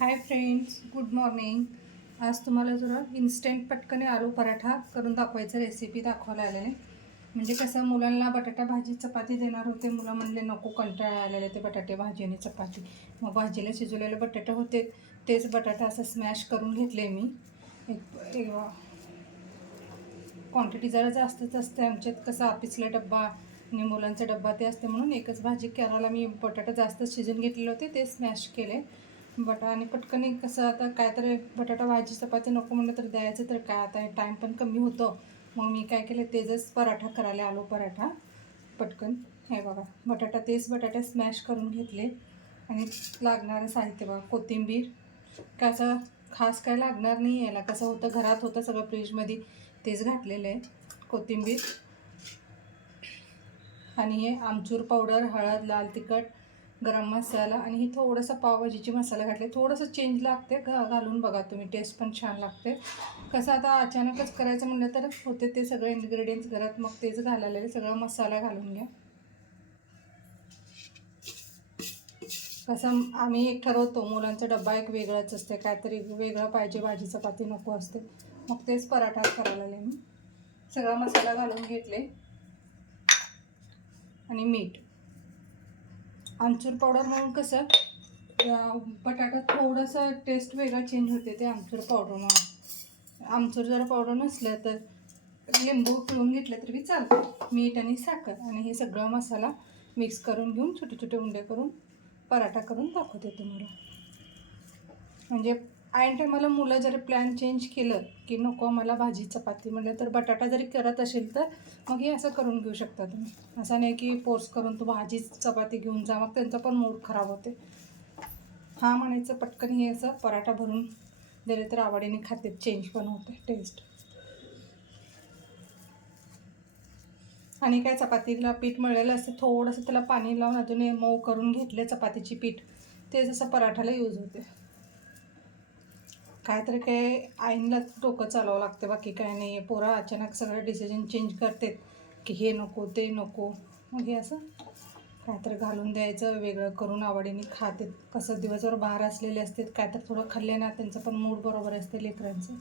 Hi friends, good morning. आज तुम्हाला जरा इन्स्टंट पटकन आलू पराठा करून दाखवायचं रेसिपी दाखवायला आलेले. म्हणजे कसं मुलांना बटाटा भाजी चपाती देणार होते. मुलं म्हणले नको, कंटाळा आलेले ते बटाटे भाजी आणि चपाती. मग भाजीला शिजवलेले बटाटे होते, तेच बटाटा असं स्मॅश करून घेतले मी. एक क्वांटिटी जरा जास्तच असते आमच्यात. कसं ऑफिसला डब्बा आणि मुलांचा डब्बा ते असते म्हणून एकच भाजी करायला मी बटाटा जास्त शिजून घेतलेले होते, ते स्मॅश केले. आणि पटकन कसं आता काय तर बटाटा भाजी चपाती नको म्हणलं तर द्यायचं, तर काय आता टाईम पण कमी होतो. मग मी काय केलं, तेच पराठा करायला आलू पराठा पटकन. हे बघा, बटाटे स्मॅश करून घेतले. आणि लागणारं साहित्य बघा, कोथिंबीर. काय असं खास काय लागणार नाही याला, कसं होतं घरात होतं सगळं फ्रीजमध्ये, तेच घातलेलं आहे. कोथिंबीर आणि हे आमचूर पावडर, हळद, लाल तिखट, गरम मसाला आणि हे थोडंसं पावभाजीची मसाला घातले. थोडंसं चेंज लागते, घालून बघा तुम्ही, टेस्ट पण छान लागते. कसं आता अचानकच करायचं म्हणलं तर होते ते सगळे इन्ग्रेडियंट्स घरात, मग तेच घालायला सगळा मसाला घालून घ्या. कसं आम्ही एक ठरवतो, मुलांचा डब्बा एक वेगळाच असते, काहीतरी वेगळं पाहिजे, भाजी चपाती नको असते. मग तेच पराठा करायला लागले मी. सगळा मसाला घालून घेतले आणि मीठ. आमचूर पावडर म्हणून कसं बटाटा थोडंसं टेस्ट वेगळा चेंज होते ते आमचूर पावडरनं. आमचूर जर पावडर नसलं तर लिंबू पिळून घेतलं तरी बी चालतं. मीठ आणि साखर आणि हे सगळं मसाला मिक्स करून घेऊन छोटे छोटे उंडे करून पराठा करून दाखवते तुम्हाला. म्हणजे ऐन टायमाला मुलं जरी प्लॅन चेंज केलं की नको मला भाजी चपाती म्हणलं, तर बटाटा जरी करत असेल तर मग हे असं करून घेऊ शकता तुम्ही. असं नाही की फोर्स करून तू भाजी चपाती घेऊन जा, मग त्यांचा पण मूड खराब होते. हां म्हणायचं पटकन, हे असं पराठा भरून दिले तर आवडीने खाते, चेंज पण होते टेस्ट. आणि काय, चपातीला पीठ मळलेलं असतं, थोडंसं त्याला पाणी लावून अजून मऊ करून घेतले चपातीची पीठ, ते जसं पराठाला यूज होते. काय तर काय आईनला डोकं चालवावं लागतं, बाकी काय नाही. पोरं अचानक सगळं डिसिजन चेंज करतात की हे नको ते नको. मग हे असं काय तर घालून द्यायचं, वेगळं करून आवडीने खातात. कसं दिवसभर बाहेर असलेले असतात, काय तर थोडं खाल्ले ना त्यांचं पण मूड बरोबर असते लेकरांचं.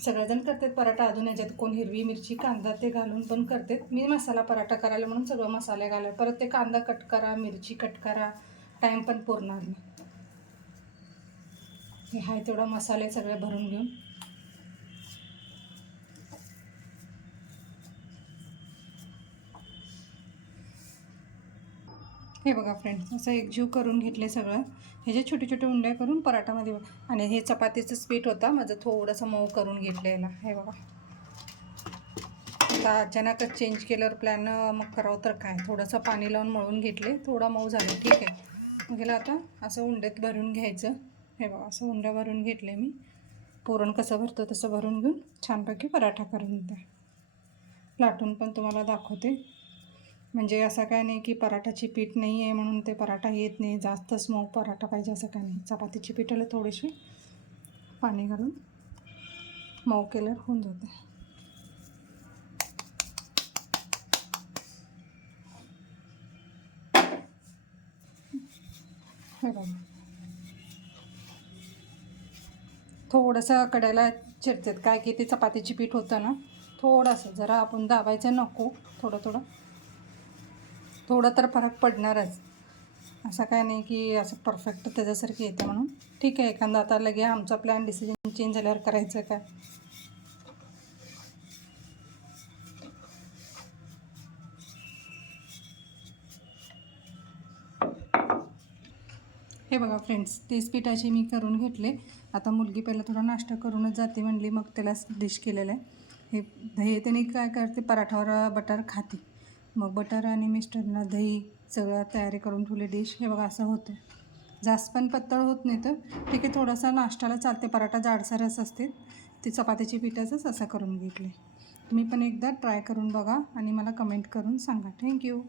सगळेजण करतात पराठा. अजून याच्यात कोण हिरवी मिरची कांदा ते घालून पण करतात. मी मसाला पराठा करायला म्हणून सगळं मसाले घालाय, परत ते कांदा कट करा, मिरची कट करा, टाईम पण पुरणार नाही. हे हाय तेवढा मसाले सगळे भरून घेऊन हे बघा फ्रेंड्स, असं एकजीव करून घेतले सगळं. ह्याचे छोटे छोटे उंड्या करून पराठामध्ये. आणि हे चपातीचं पीठ होता माझं, थोडंसं मऊ करून घेतलेला. हे बघा, आता अचानकच चेंज केल्यावर प्लॅन मग करावं तर काय, थोडंसं पाणी लावून मळून घेतले, थोडा मऊ झालं, ठीक आहे. मग ह्याला आता असं उंड्यात भरून घ्यायचं. हे बघा, असं उंड्या भरून घेतले मी. पुरण कसं भरतं तसं भरून घेऊन छानपैकी पराठा करून द्या. लाटून पण तुम्हाला दाखवते. म्हणजे असं काय नाही की पराठाची पीठ नाही आहे म्हणून ते पराठा येत नाही, जास्त स्मोक पराठा पाहिजे असं काय नाही. चपातीची पीठाला थोडीशी पाणी घालून मऊ केल्यावर होऊन जाते. हे बघा, थोडंसं कड्याला चिरतात, काय की ते चपातीची पीठ होतं ना, थोडंसं जरा आपण दाबायचं नको, थोडं तर फरक पडणारच. असं काय नाही की असं परफेक्ट त्याच्यासारखं येतं म्हणून. ठीक आहे, एखादा आता लगे आमचा प्लॅन डिसिजन चेंज झाल्यावर करायचं काय. हे बघा फ्रेंड्स, 30 पिठाचे मी करून घेतले. आता मुलगी पहिला थोडा नाश्ता करूनच जाते म्हणली, मग त्याला डिश केलेलं आहे. हे दही त्याने काय करते, पराठावर बटर खाते, मग बटर आणि मिस्टरना दही सगळं तयारी करून ठेवली डिश. हे बघा, असं होतं. जास्त पण पातळ होत नाही तर ठीक आहे, थोडासा नाश्त्याला चालते. पराठा जाडसरच असते, ते चपातीच्या पिठाचंच असं करून घेतले. तुम्ही पण एकदा ट्राय करून बघा आणि मला कमेंट करून सांगा. थँक्यू.